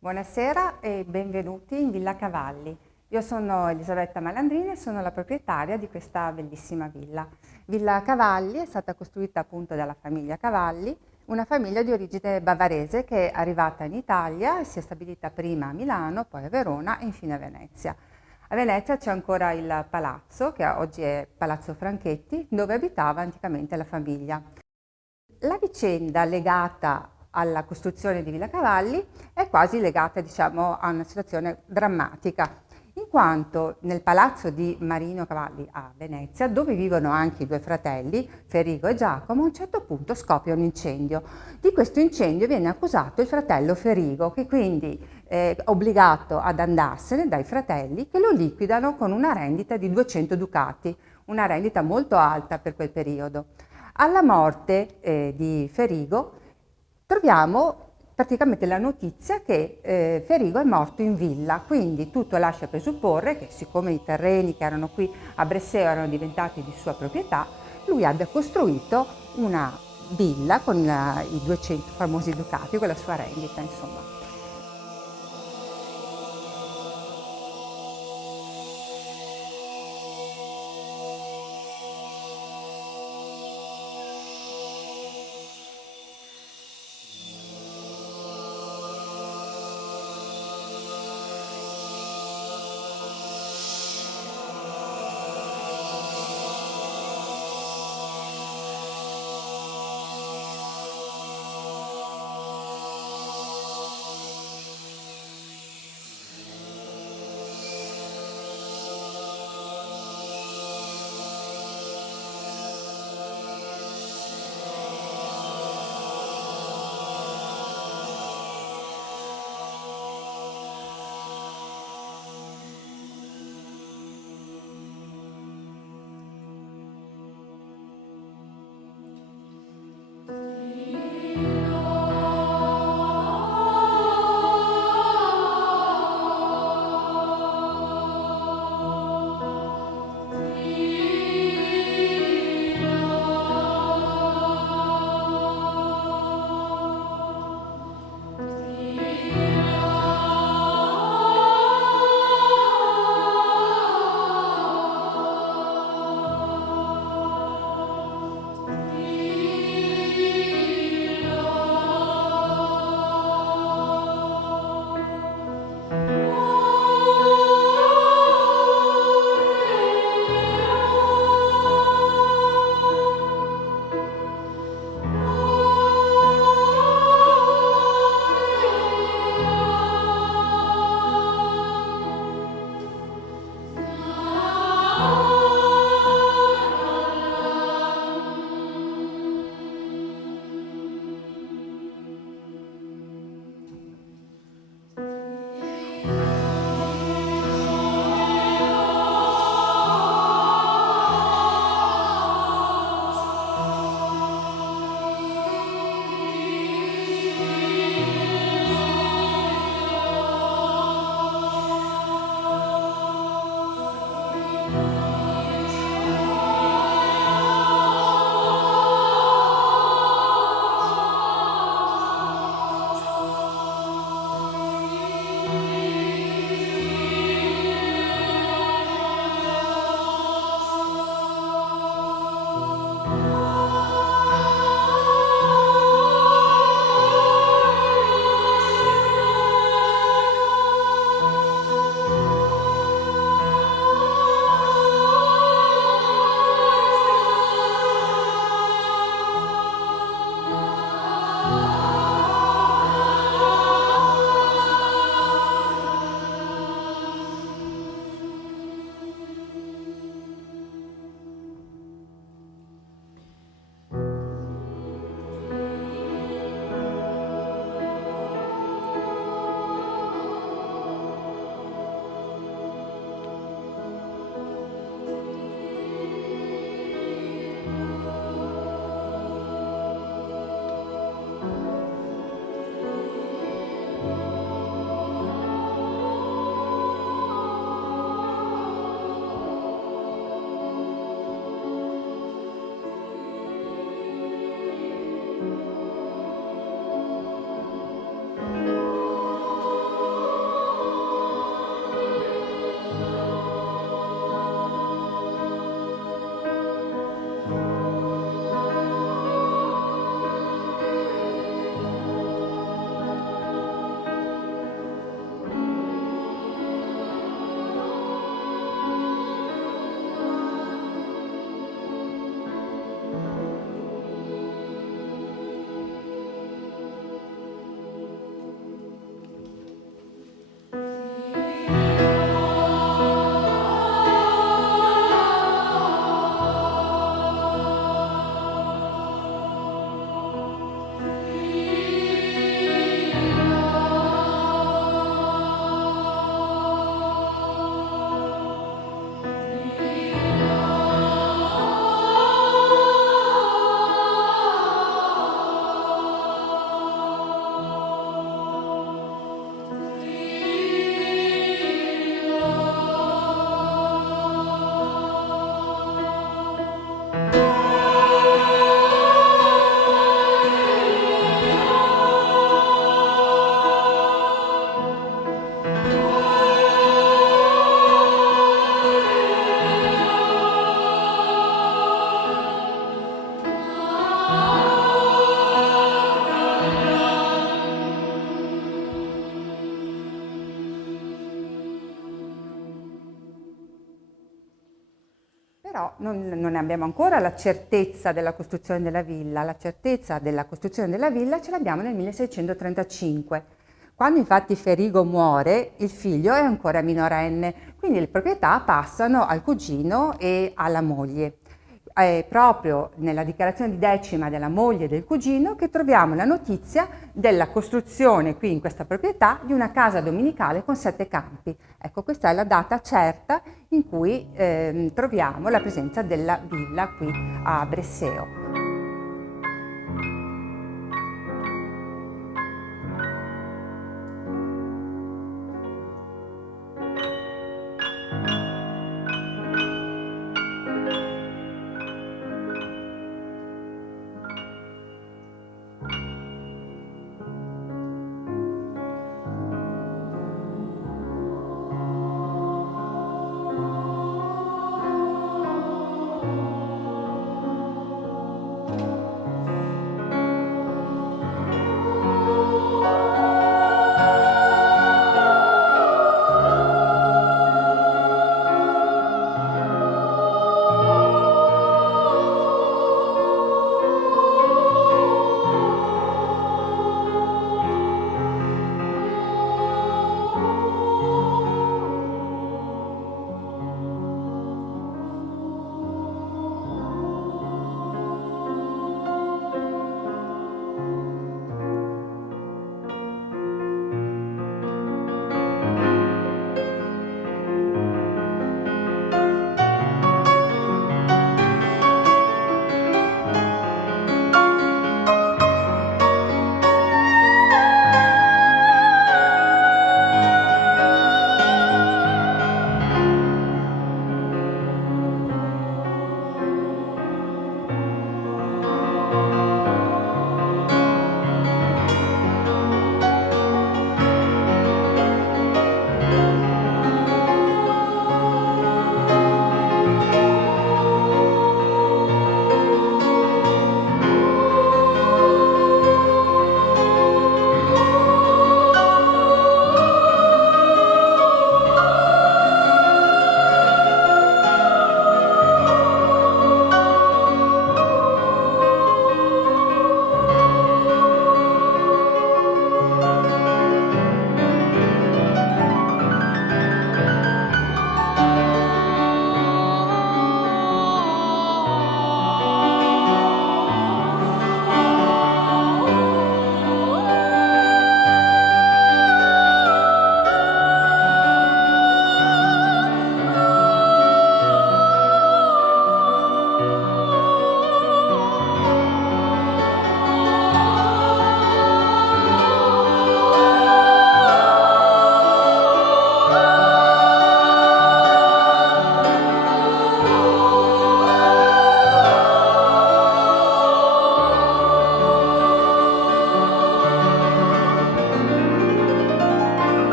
Buonasera e benvenuti in Villa Cavalli. Io sono Elisabetta Malandrini e sono la proprietaria di questa bellissima villa. Villa Cavalli è stata costruita appunto dalla famiglia Cavalli, una famiglia di origine bavarese che è arrivata in Italia e si è stabilita prima a Milano, poi a Verona e infine a Venezia. A Venezia c'è ancora il palazzo, che oggi è Palazzo Franchetti, dove abitava anticamente la famiglia. La vicenda legata alla costruzione di Villa Cavalli è quasi legata, diciamo, a una situazione drammatica, in quanto nel palazzo di Marino Cavalli a Venezia, dove vivono anche i due fratelli, Ferigo e Giacomo, a un certo punto scoppia un incendio. Di questo incendio viene accusato il fratello Ferigo, che quindi è obbligato ad andarsene dai fratelli, che lo liquidano con una rendita di 200 ducati, una rendita molto alta per quel periodo. Alla morte di Ferigo troviamo praticamente la notizia che Ferigo è morto in villa, quindi tutto lascia presupporre che, siccome i terreni che erano qui a Bresseo erano diventati di sua proprietà, lui abbia costruito una villa con i 200 famosi ducati, con la sua rendita, insomma. Però non abbiamo ancora la certezza della costruzione della villa. La certezza della costruzione della villa ce l'abbiamo nel 1635. Quando infatti Ferigo muore, il figlio è ancora minorenne, quindi le proprietà passano al cugino e alla moglie. È proprio nella dichiarazione di decima della moglie e del cugino che troviamo la notizia della costruzione qui in questa proprietà di una casa dominicale con 7 campi. Ecco, questa è la data certa in cui troviamo la presenza della villa qui a Bresseo.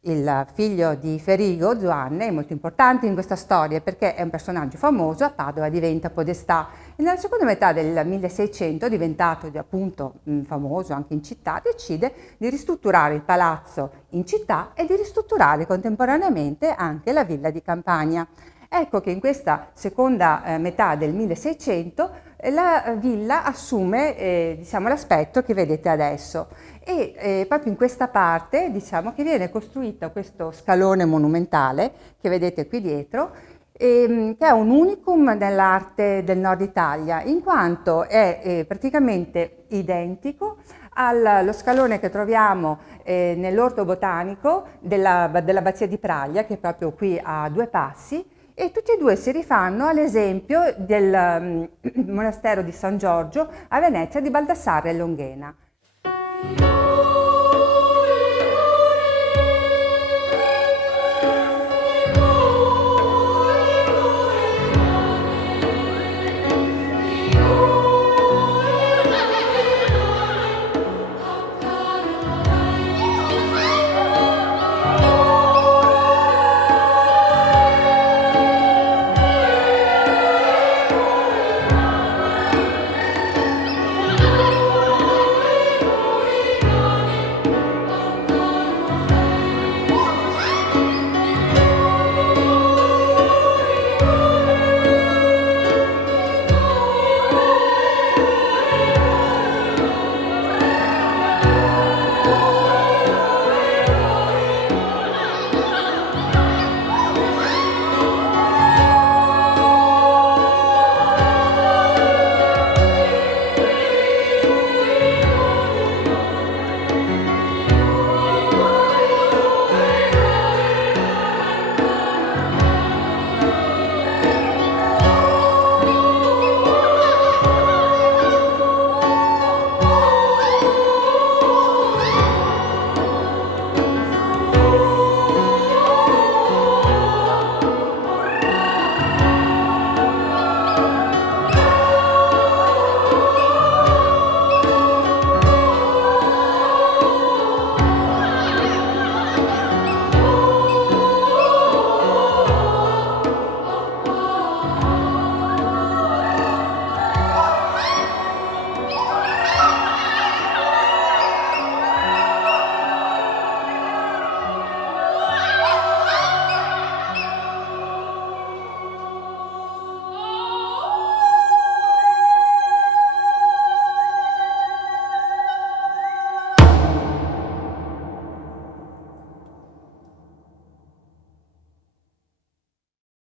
Il figlio di Ferigo, Giovanni, è molto importante in questa storia perché è un personaggio famoso, a Padova diventa podestà e nella seconda metà del 1600, diventato appunto famoso anche in città, decide di ristrutturare il palazzo in città e di ristrutturare contemporaneamente anche la villa di campagna. Ecco che in questa seconda metà del 1600 la villa assume diciamo, l'aspetto che vedete adesso e proprio in questa parte diciamo che viene costruito questo scalone monumentale che vedete qui dietro che è un unicum nell'arte del nord Italia, in quanto è praticamente identico allo scalone che troviamo nell'orto botanico dell'abbazia di Praglia, che è proprio qui a 2 passi, e tutti e due si rifanno all'esempio del monastero di San Giorgio a Venezia di Baldassarre e Longhena.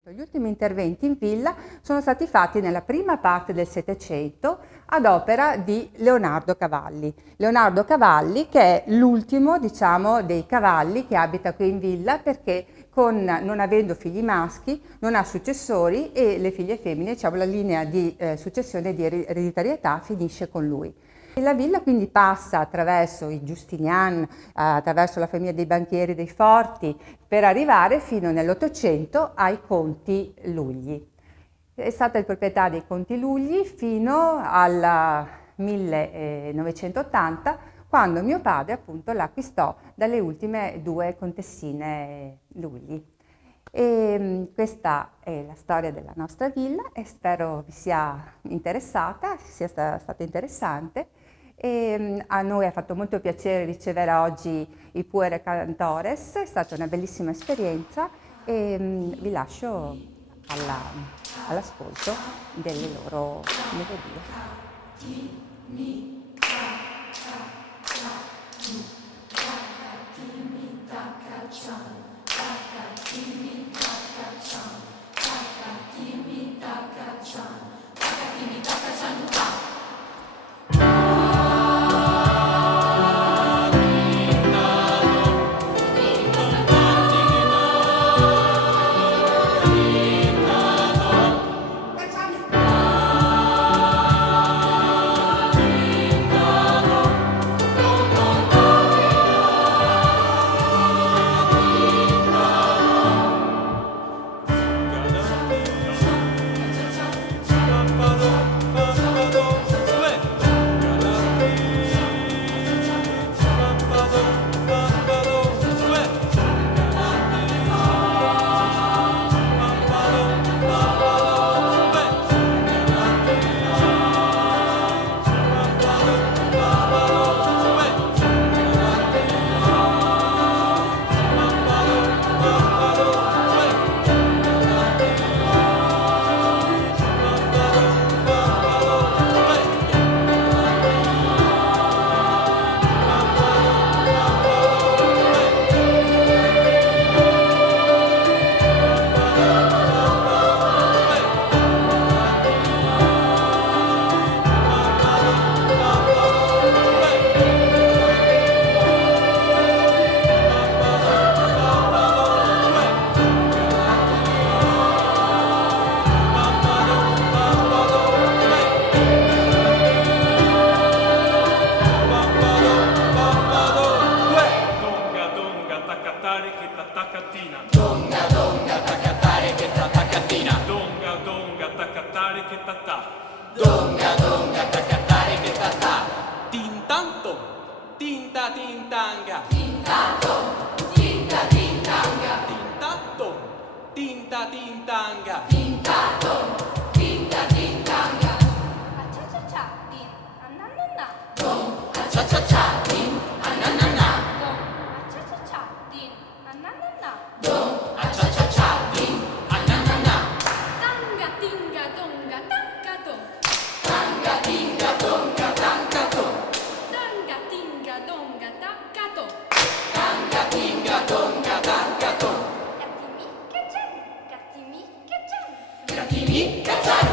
Gli ultimi interventi in villa sono stati fatti nella prima parte del Settecento ad opera di Leonardo Cavalli. Leonardo Cavalli che è l'ultimo, diciamo, dei cavalli che abita qui in villa, perché non avendo figli maschi non ha successori e le figlie femmine, diciamo, la linea di successione e di ereditarietà finisce con lui. La villa quindi passa attraverso i Giustinian, attraverso la famiglia dei banchieri dei Forti, per arrivare fino nell'Ottocento ai conti Lugli. È stata il proprietario dei conti Lugli fino al 1980, quando mio padre appunto l'acquistò dalle ultime 2 contessine Lugli. E questa è la storia della nostra villa e spero vi sia interessata, sia stata interessante. E a noi ha fatto molto piacere ricevere oggi i Pueri Cantores, è stata una bellissima esperienza e vi lascio all'ascolto delle loro melodie. taccatare che tattà. Donga donga taccatare che tattà. Tintanto, tinta tintanga. Tintanto, tinta tintanga. Tintanto, tinta tintanga. Tintanto, tinta tintanga. Cha-cha-cha, din, na-na-na-na. Dom, cha-cha-cha, din, na-na-na-na. Dom, cha-cha-cha, din, na-na-na-na. Dom, cha-cha-cha, din, na-na-na-na. Tanga, tinga, donga, tangato. Tanga, tinga, donga, tangato. Tanga, tinga, donga, tangato. Tanga, tinga, donga, tangato. Gatti mi che c'è, gatti mi che c'è. Gatti mi, cacciare.